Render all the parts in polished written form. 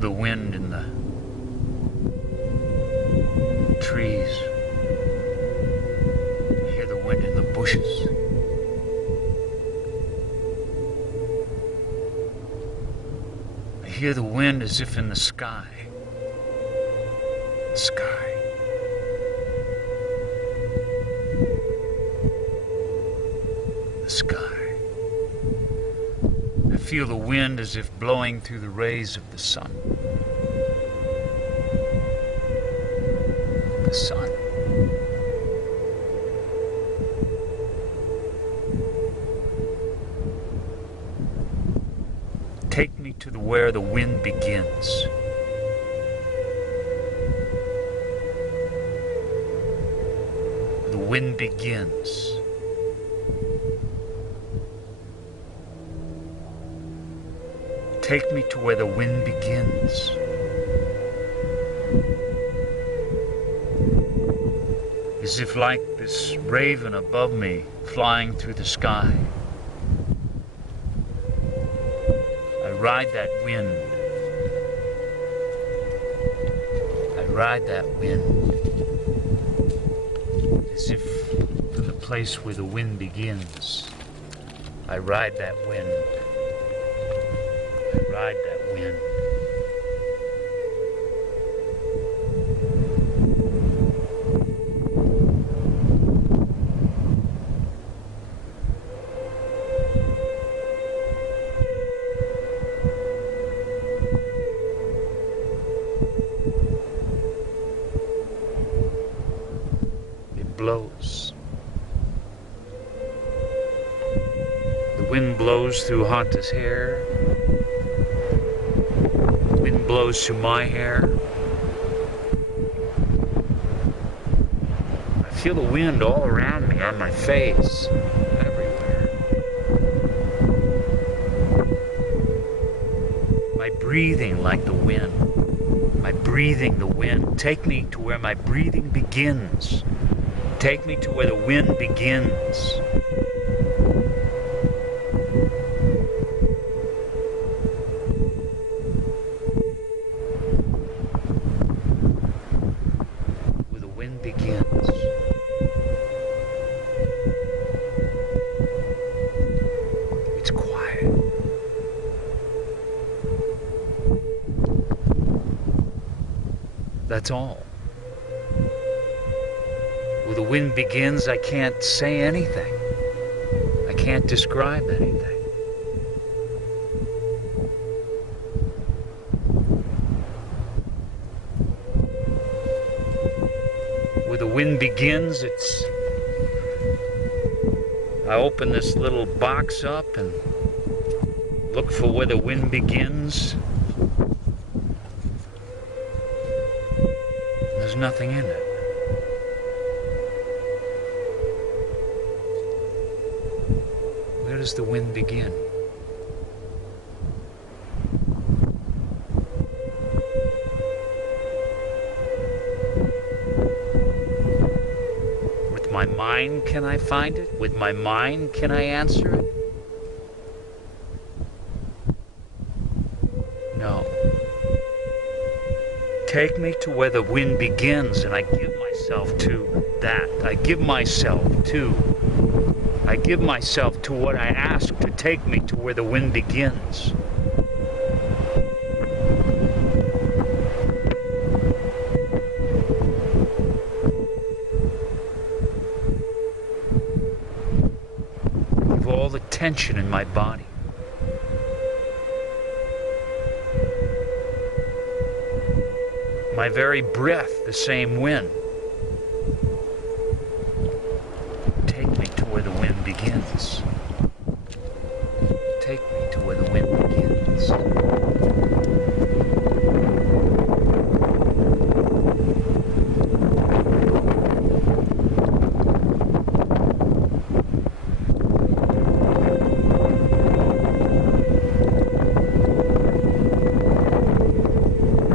the wind in the trees. I hear the wind in the bushes. I hear the wind as if in the sky. The sky. The sky. I feel the wind as if blowing through the rays of the sun. The sun. Take me to where the wind begins. The wind begins. Take me to where the wind begins. As if like this raven above me flying through the sky. I ride that wind. I ride that wind. As if from the place where the wind begins. I ride that wind. I ride that wind. It blows. The wind blows through Hanta's hair. Blows through my hair. I feel the wind all around me, on my face, everywhere. My breathing like the wind. My breathing the wind. Take me to where my breathing begins. Take me to where the wind begins. It's quiet. That's all. Where the wind begins, I can't say anything. I can't describe anything. Where the wind begins, it's... I open this little box up and look for where the wind begins. There's nothing in it. Where does the wind begin? With my mind, can I find it? With my mind, can I answer it? No. Take me to where the wind begins, and I give myself to that. I give myself to what I ask to take me to where the wind begins. With all the tension in my body. My very breath, the same wind. Take me to where the wind begins. Take me to where the wind begins.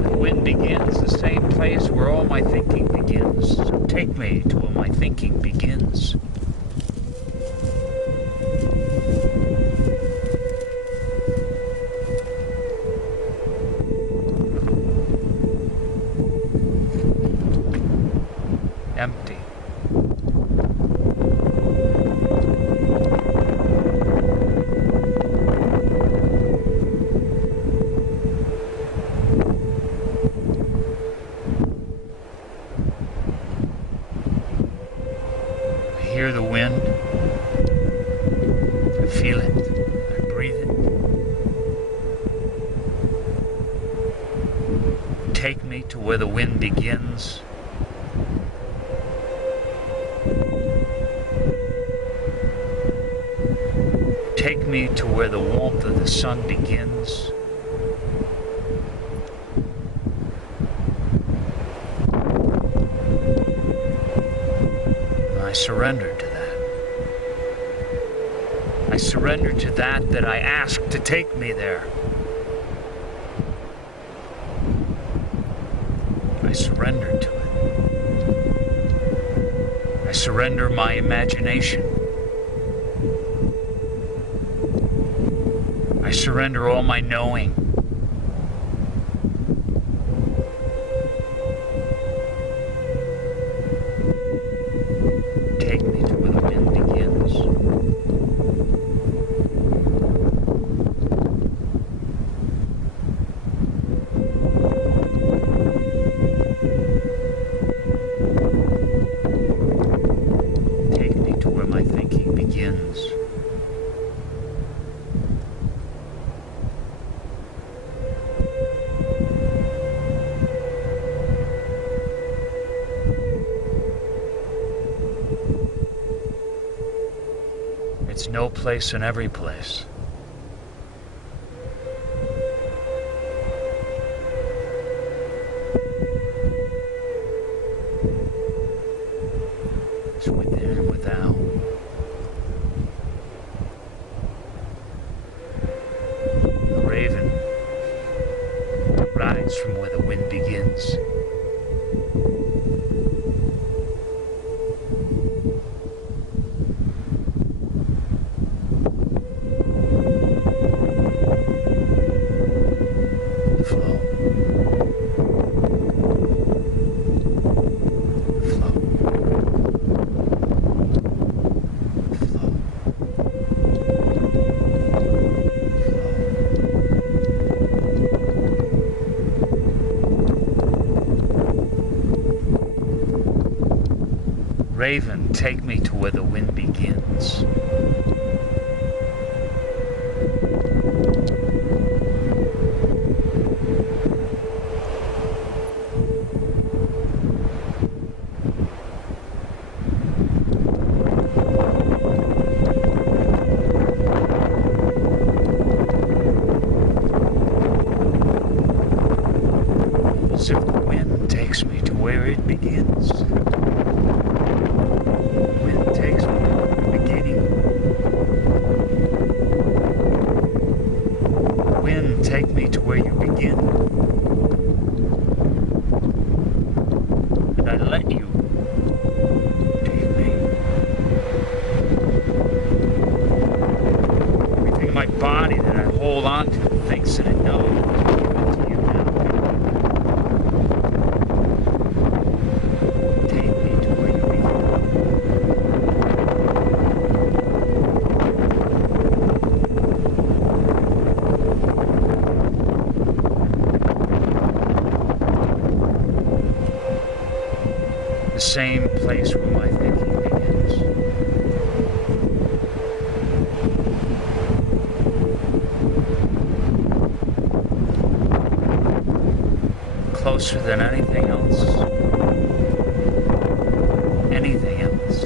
The wind begins the same place where all my thinking begins. So take me to where my thinking begins. hear the wind. I feel it. I breathe it. Take me to where the wind begins. Take me to where the warmth of the sun begins. I surrender to that. I surrender to that I asked to take me there. I surrender to it. I surrender my imagination. I surrender all my knowing. Take me to where the wind begins. Take me to where my thinking begins. It's no place in every place. It's within and without. The raven rides from where the wind begins. Raven, take me to where the wind begins. As if the wind takes me to where it begins. Wind takes me to the beginning. Wind, take me to where you begin. And I let you take me. Everything in my body that I hold on to thinks that it knows. The same place where my thinking begins. Closer than anything else. Anything else.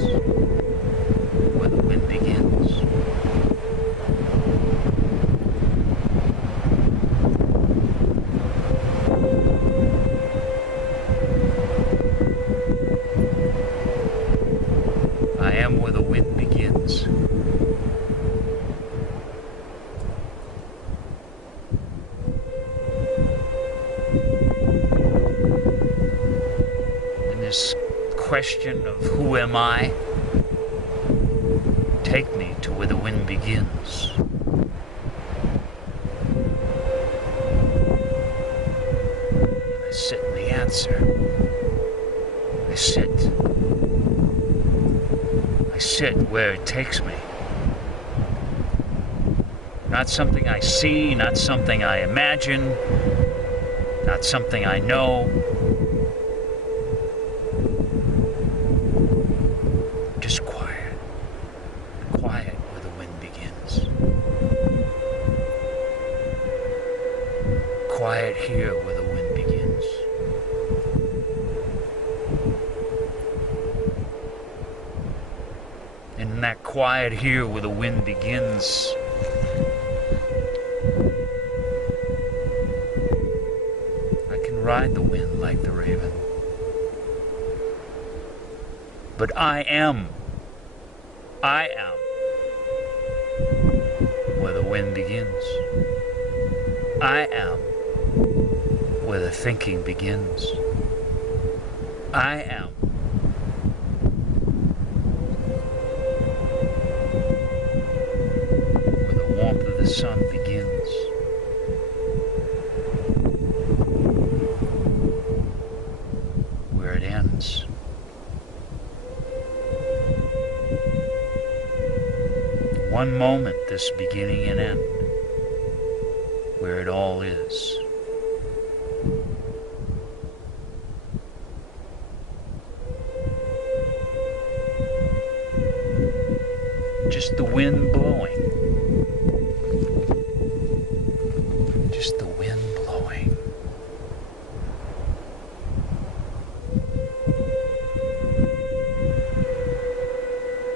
Where the wind begins. I am where the wind begins. And this question of who am I, take me to where the wind begins. And I sit in the answer. I sit where it takes me. Not something I see, not something I imagine, not something I know. Just quiet. in that quiet here where the wind begins. I can ride the wind like the raven. But I am where the wind begins. I am where the thinking begins. I am where the warmth of the sun begins. Where it ends. One moment, this beginning and end, where it all is. Just the wind blowing. Just the wind blowing.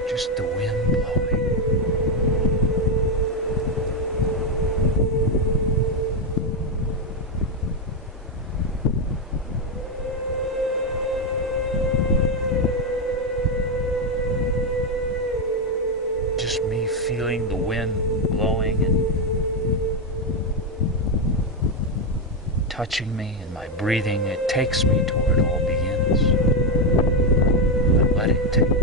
Just the wind blowing. Just me feeling the wind blowing and touching me, and my breathing, it takes me to where it all begins. But let it take me.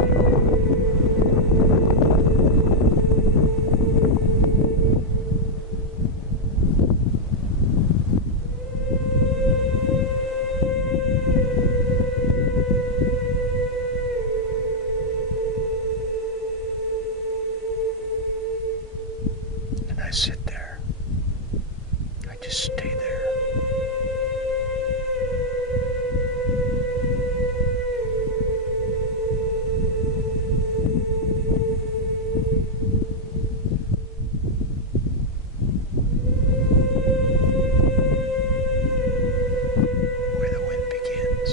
I sit there. I just stay there. Where the wind begins.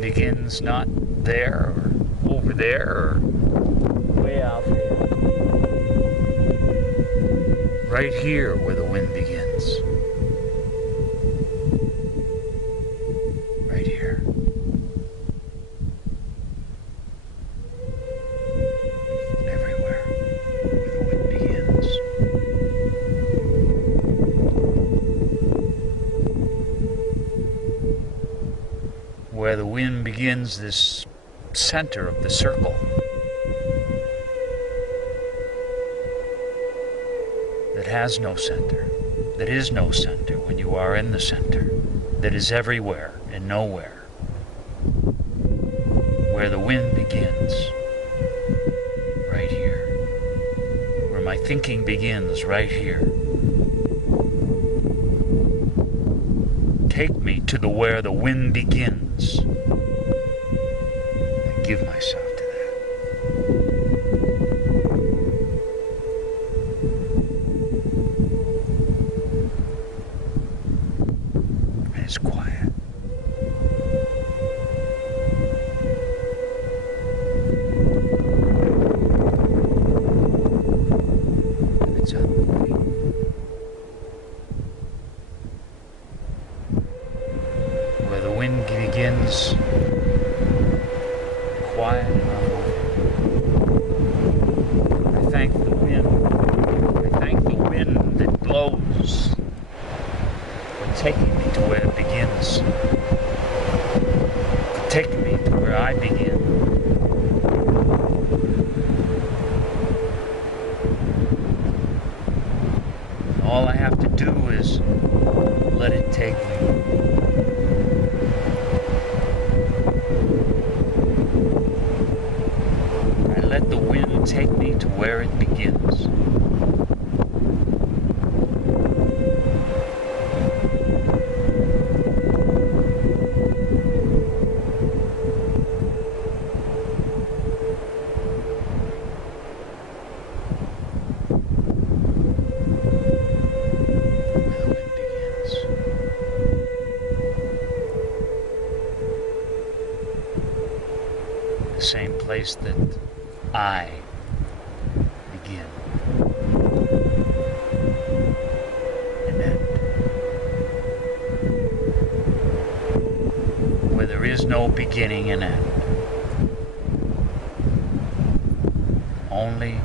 Begins not there or over there or way out there. Right here where the wind begins. Right here. Everywhere where the wind begins. Where the wind begins, this center of the circle that has no center, that is no center when you are in the center, that is everywhere and nowhere. Where the wind begins, right here. Where my thinking begins, right here. Take me to where the wind begins. I give myself to that. And it's quiet. And it's unmoving. Where the wind begins, quiet and unmoving. I thank the wind. I thank the wind that blows for taking me to where it begins. For taking me to where I begin. All I have to do is let it take me. take me to where it begins. The same place that I begin and end, where there is no beginning and end, only